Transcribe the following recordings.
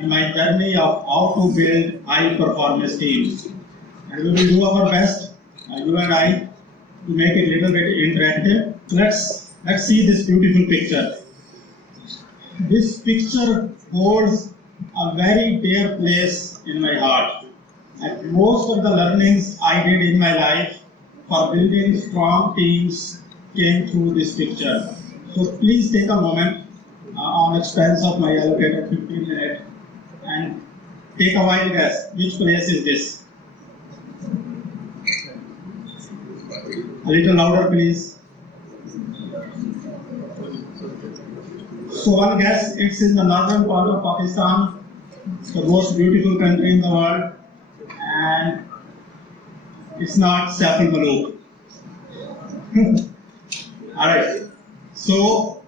and my journey of how to build high-performance teams. And we will do our best, you and I, to make it a little bit interactive. Let's see this beautiful picture. This picture holds a very dear place in my heart. And most of the learnings I did in my life for building strong teams came through this picture. So please take a moment on expense of my allocated 15 minutes and take a wild guess. Which place is this? A little louder, please. So one guess, it's in the northern part of Pakistan, the most beautiful country in the world, and it's not Saiful Malook. Alright, so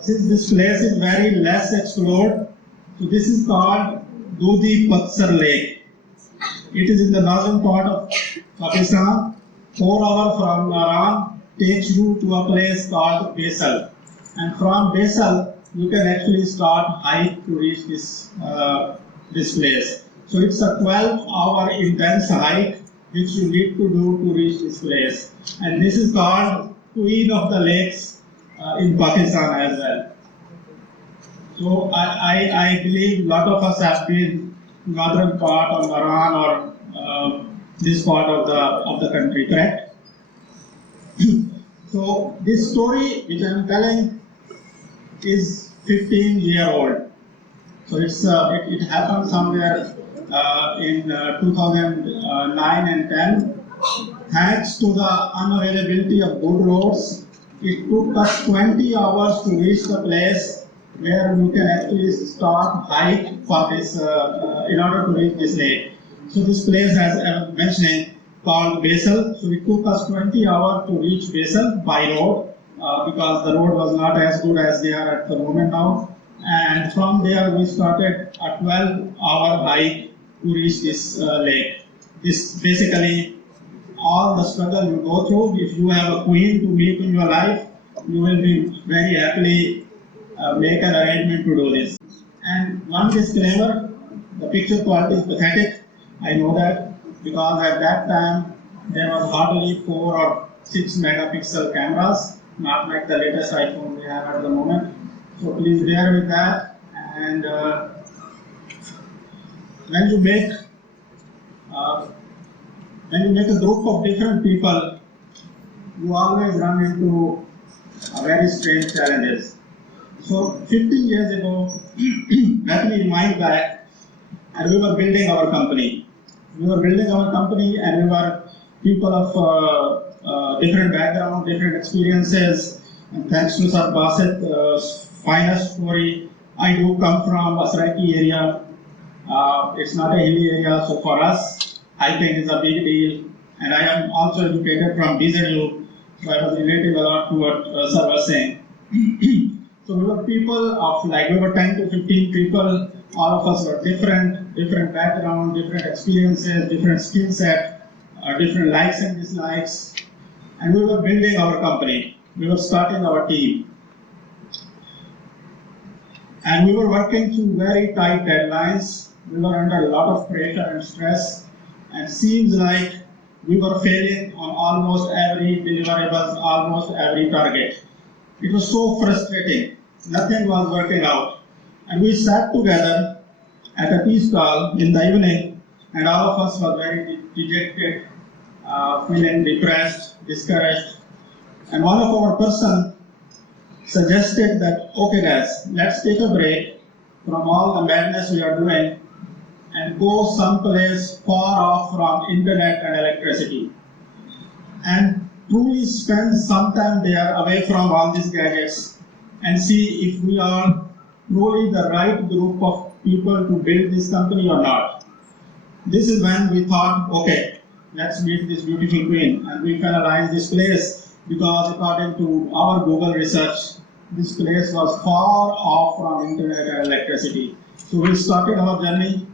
since this place is very less explored, so this is called Dudi Patsar Lake. It is in the northern part of Pakistan. 4 hours from Iran takes you to a place called Basal. And from Basal, you can actually start hike to reach this place. So it's a 12-hour intense hike which you need to do to reach this place. And this is called Queen of the Lakes in Pakistan as well. So I believe a lot of us have been northern part of Iran or this part of the country, correct? So this story which I am telling is 15-year-old. So it happened somewhere in 2009 and 10. Thanks to the unavailability of good roads, it took us 20 hours to reach the place where you can actually start hike for this in order to reach this lake. So this place, as I was mentioning, called Basal. So it took us 20 hours to reach Basal by road because the road was not as good as they are at the moment now. And from there we started a 12-hour hike to reach this lake. This basically all the struggle you go through. If you have a queen to meet in your life, you will be very happily make an arrangement to do this. And one disclaimer, the picture quality is pathetic. I know that because at that time there was hardly 4 or 6 megapixel cameras, not like the latest iPhone we have at the moment. So please bear with that. And when you make a group of different people, you always run into very strange challenges. So 15 years ago, let me remind back, and we were building our company. We were building our company and we were people of different background, different experiences. And thanks to Sir Basit, finest story, I do come from Asraki area. It's not a hilly area, so for us, hiking is a big deal. And I am also educated from BZU, so I was relating a lot to what Sir was saying. So we were people of we were 10 to 15 people. All of us were different background, different experiences, different skill set, different likes and dislikes. And we were building our company. We were starting our team. And we were working through very tight deadlines. We were under a lot of pressure and stress. And seems like we were failing on almost every deliverable, almost every target. It was so frustrating. Nothing was working out. And we sat together at a tea stall in the evening, and all of us were very dejected, feeling depressed, discouraged. And one of our person suggested that, okay guys, let's take a break from all the madness we are doing and go someplace far off from internet and electricity. And truly spend some time there away from all these gadgets and see if we are truly the right group of people to build this company or not. This is when we thought, okay, let's meet this beautiful queen, and we finalized this place because according to our Google research, this place was far off from internet and electricity. So we started our journey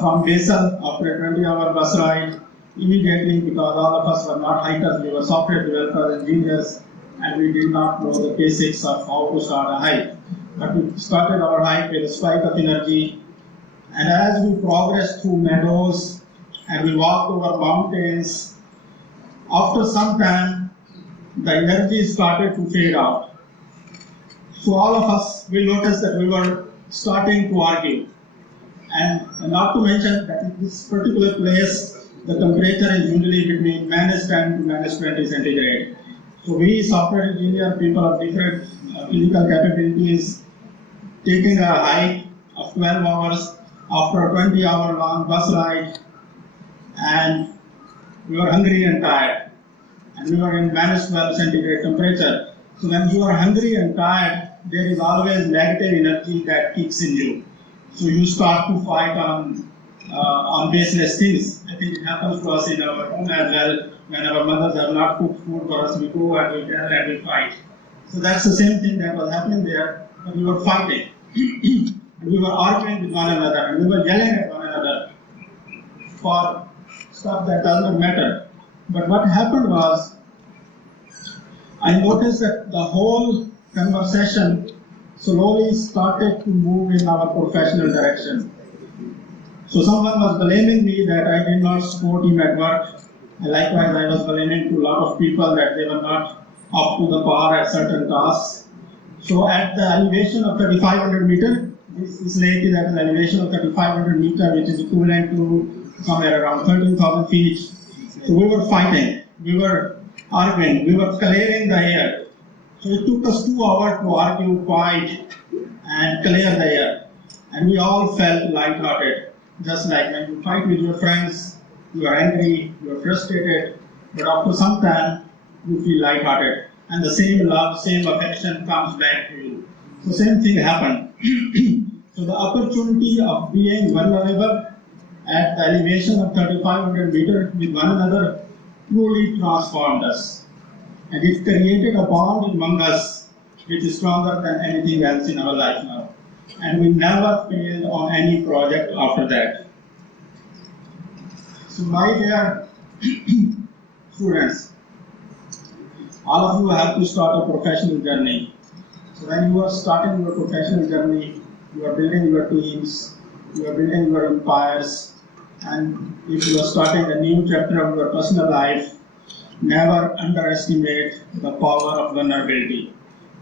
from Basal after a 20-hour bus ride immediately, because all of us were not hikers, we were software developers, engineers, and we did not know the basics of how to start a hike. but we started our hike with a spike of energy. And as we progressed through meadows and we walked over mountains, after some time, the energy started to fade out. So all of us, we noticed that we were starting to argue. And not to mention that in this particular place, the temperature is usually between -10 to -20 centigrade. So we software engineer, people of different physical capabilities, taking a hike of 12 hours after a 20-hour long bus ride, and we were hungry and tired. And we were in -12 centigrade temperature. So when you are hungry and tired, there is always negative energy that kicks in you. So you start to fight on baseless things. I think it happens to us in our home as well. When our mothers have not cooked food for us, we go and we tell and we fight. So that's the same thing that was happening there, but we were fighting. And we were arguing with one another, and we were yelling at one another for stuff that does not matter. But what happened was, I noticed that the whole conversation slowly started to move in our professional direction. So someone was blaming me that I did not support him at work. And likewise, I was blaming to a lot of people that they were not up to the par at certain tasks. So at the elevation of 3,500 meter, this lake is at an elevation of 3,500 meter, which is equivalent to somewhere around 13,000 feet. So we were fighting, we were arguing, we were clearing the air. So it took us 2 hours to argue, fight, and clear the air. And we all felt lighthearted. Just like when you fight with your friends, you are angry, you are frustrated, but after some time, you feel lighthearted. And the same love, same affection comes back to you. So same thing happened. So the opportunity of being vulnerable at the elevation of 3,500 meters with one another truly transformed us. And it created a bond among us which is stronger than anything else in our life now. And we never failed on any project after that. So my dear students, all of you have to start a professional journey. So when you are starting your professional journey, you are building your teams, you are building your empires, and if you are starting a new chapter of your personal life, never underestimate the power of vulnerability.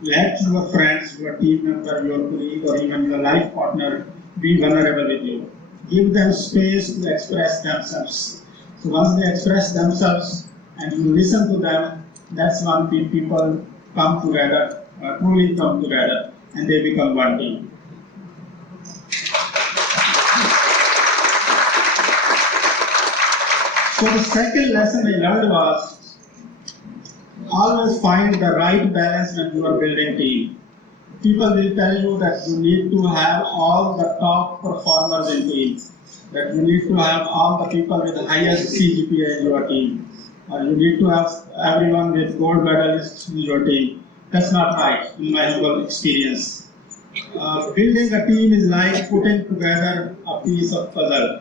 Let your friends, your team member, your colleague, or even your life partner be vulnerable with you. Give them space to express themselves. So once they express themselves and you listen to them, that's when people come together, truly come together, and they become one team. So the second lesson I learned was, always find the right balance when you are building a team. People will tell you that you need to have all the top performers in teams, that you need to have all the people with the highest CGPA in your team, or you need to have everyone with gold medalists in your team. That's not right, in my humble experience. Building a team is like putting together a piece of puzzle.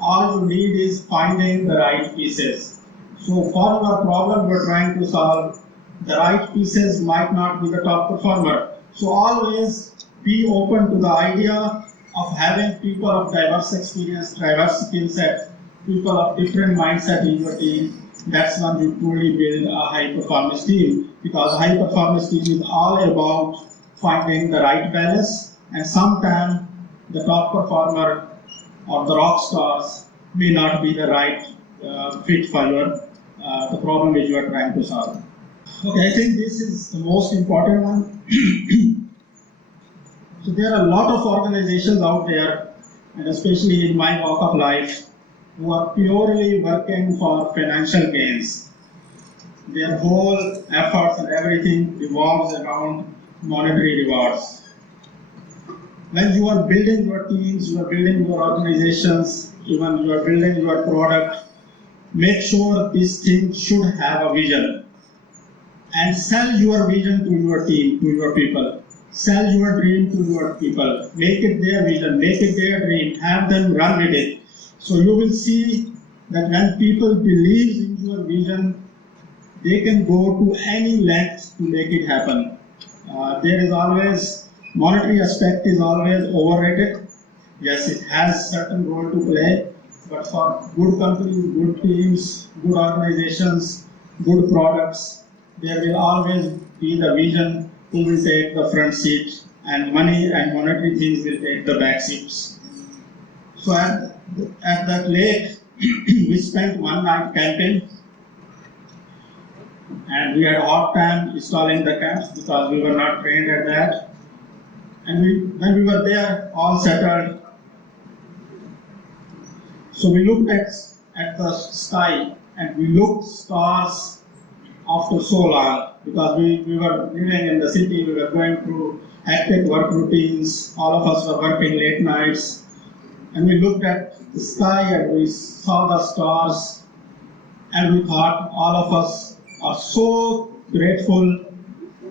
All you need is finding the right pieces. So for your problem you're trying to solve, the right pieces might not be the top performer. So always be open to the idea of having people of diverse experience, diverse skill set, people of different mindset in your team. That's when you truly build a high performance team, because high performance team is all about finding the right balance, and sometimes the top performer or the rock stars may not be the right fit for your the problem which you are trying to solve. Okay, I think this is the most important one. So there are a lot of organizations out there, and especially in my walk of life, who are purely working for financial gains. Their whole efforts and everything revolves around monetary rewards. When you are building your teams, you are building your organizations, even you are building your product, make sure this thing should have a vision. And sell your vision to your team, to your people. Sell your dream to your people. Make it their vision, make it their dream, have them run with it. So you will see that when people believe in your vision, they can go to any length to make it happen. There is always Monetary aspect is always overrated. Yes, it has certain role to play, but for good companies, good teams, good organizations, good products, there will always be the vision who will take the front seat, and money and monetary things will take the back seats. So at that lake, we spent one night camping, and we had a hard time installing the camps because we were not trained at that. And when we were there, all settled. So we looked at the sky, and we looked stars after so long, because we were living in the city, we were going through hectic work routines, all of us were working late nights, and we looked at the sky and we saw the stars, and we thought all of us are so grateful,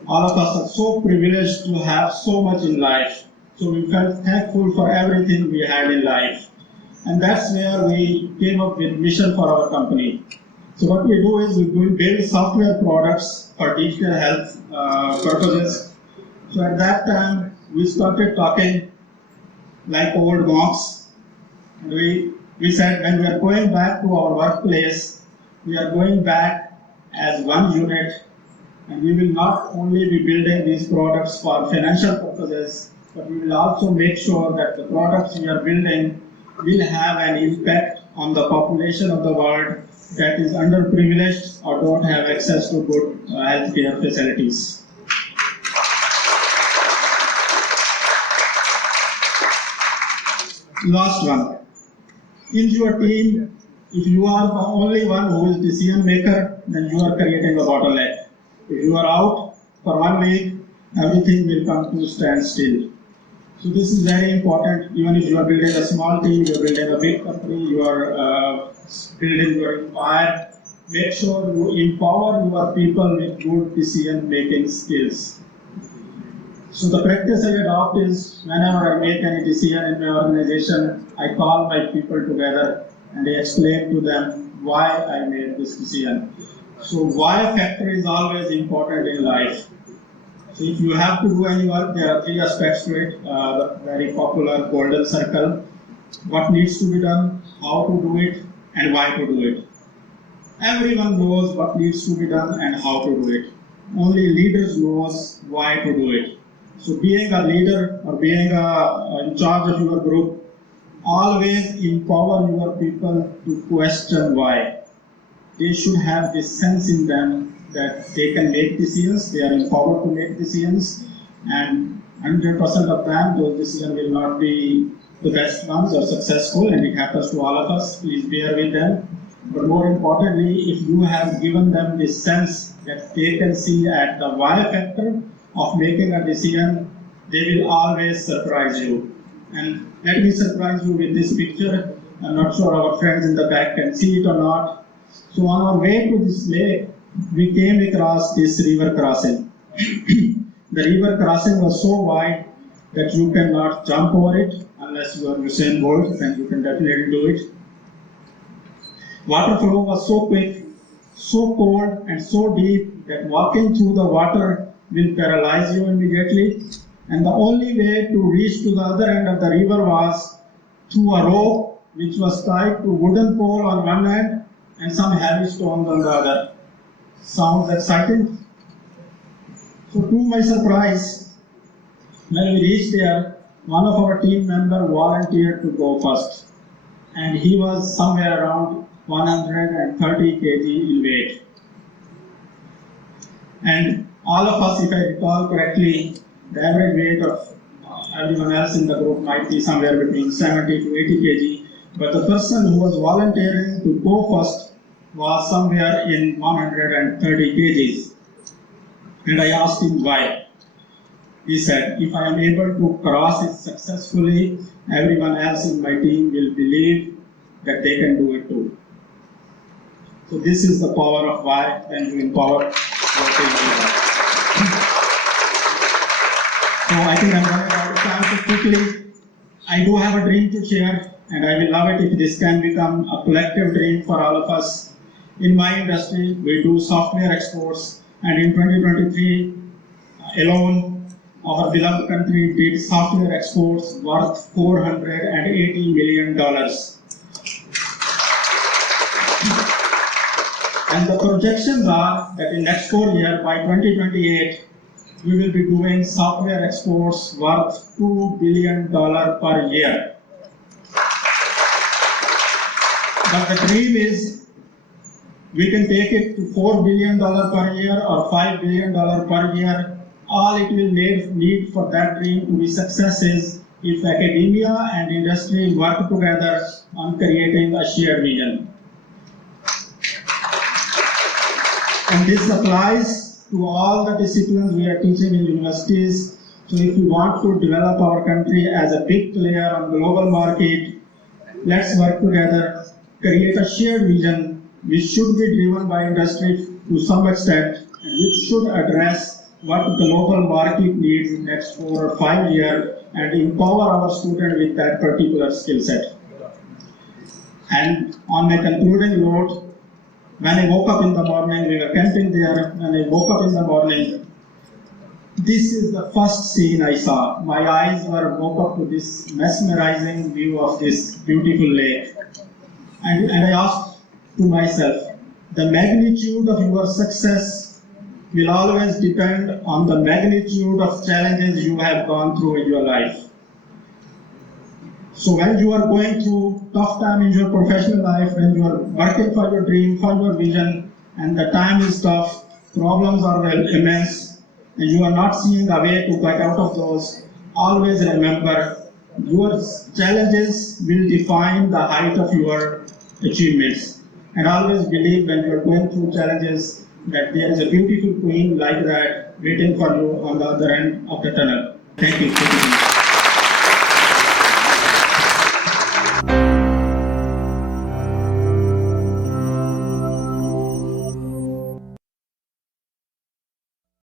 all of us are so privileged to have so much in life. So we felt thankful for everything we had in life. And that's where we came up with mission for our company. So what we do is we build software products for digital health purposes. So at that time, we started talking like old monks. And we said when we are going back to our workplace, we are going back as one unit, and we will not only be building these products for financial purposes, but we will also make sure that the products we are building will have an impact on the population of the world that is underprivileged or don't have access to good healthcare facilities. Last one. In your team, if you are the only one who is decision maker, then you are creating a bottleneck. If you are out for 1 week, everything will come to stand still. So this is very important. Even if you are building a small team, you are building a big company, you are building your empire, make sure you empower your people with good decision-making skills. So the practice I adopt is whenever I make any decision in my organization, I call my people together and I explain to them why I made this decision. So why factor is always important in life. So if you have to do any work, there are 3 aspects to it. The very popular golden circle. What needs to be done, how to do it, and why to do it. Everyone knows what needs to be done and how to do it. Only leaders knows why to do it. So being a leader or being in charge of your group, always empower your people to question why. They should have this sense in them that they can make decisions, they are empowered to make decisions, and 100% of them, those decisions will not be the best ones or successful, and it happens to all of us. Please bear with them. But more importantly, if you have given them this sense that they can see at the why factor of making a decision, they will always surprise you. And let me surprise you with this picture. I'm not sure our friends in the back can see it or not. So on our way to this lake, we came across this river crossing. The river crossing was so wide that you cannot jump over it unless you are Usain Bolt, and you can definitely do it. Water flow was so quick, so cold, and so deep that walking through the water will paralyze you immediately. And the only way to reach to the other end of the river was through a rope which was tied to a wooden pole on one end and some heavy stones on the other. Sounds exciting? So to my surprise, when we reached there, one of our team members volunteered to go first. And he was somewhere around 130 kg in weight. And all of us, if I recall correctly, the average weight of everyone else in the group might be somewhere between 70 to 80 kg. But the person who was volunteering to go first was somewhere in 130 kgs. And I asked him why. He said, if I am able to cross it successfully, everyone else in my team will believe that they can do it too. So this is the power of why when you empower your team. So I think I'm running out of time, so quickly. I do have a dream to share, and I will love it if this can become a collective dream for all of us. In my industry, we do software exports, and in 2023 alone, our beloved country did software exports worth $480 million. And the projections are that in next 4 years, by 2028, we will be doing software exports worth $2 billion per year. But the dream is we can take it to $4 billion per year or $5 billion per year. All it will need for that dream to be success is if academia and industry work together on creating a shared vision. And this applies to all the disciplines we are teaching in universities. So if we want to develop our country as a big player on the global market, let's work together, create a shared vision which should be driven by industry to some extent, and which should address what the global market needs in the next 4 or 5 years and empower our students with that particular skill set. And on my concluding note, when I woke up in the morning, we were camping there, when I woke up in the morning, this is the first scene I saw. My eyes were woke up to this mesmerizing view of this beautiful lake. And I asked to myself, the magnitude of your success will always depend on the magnitude of challenges you have gone through in your life. So when you are going through tough time in your professional life, when you are working for your dream, for your vision, and the time is tough, problems are immense, and you are not seeing a way to get out of those, always remember, your challenges will define the height of your achievements. And always believe when you are going through challenges that there is a beautiful queen like that waiting for you on the other end of the tunnel. Thank you.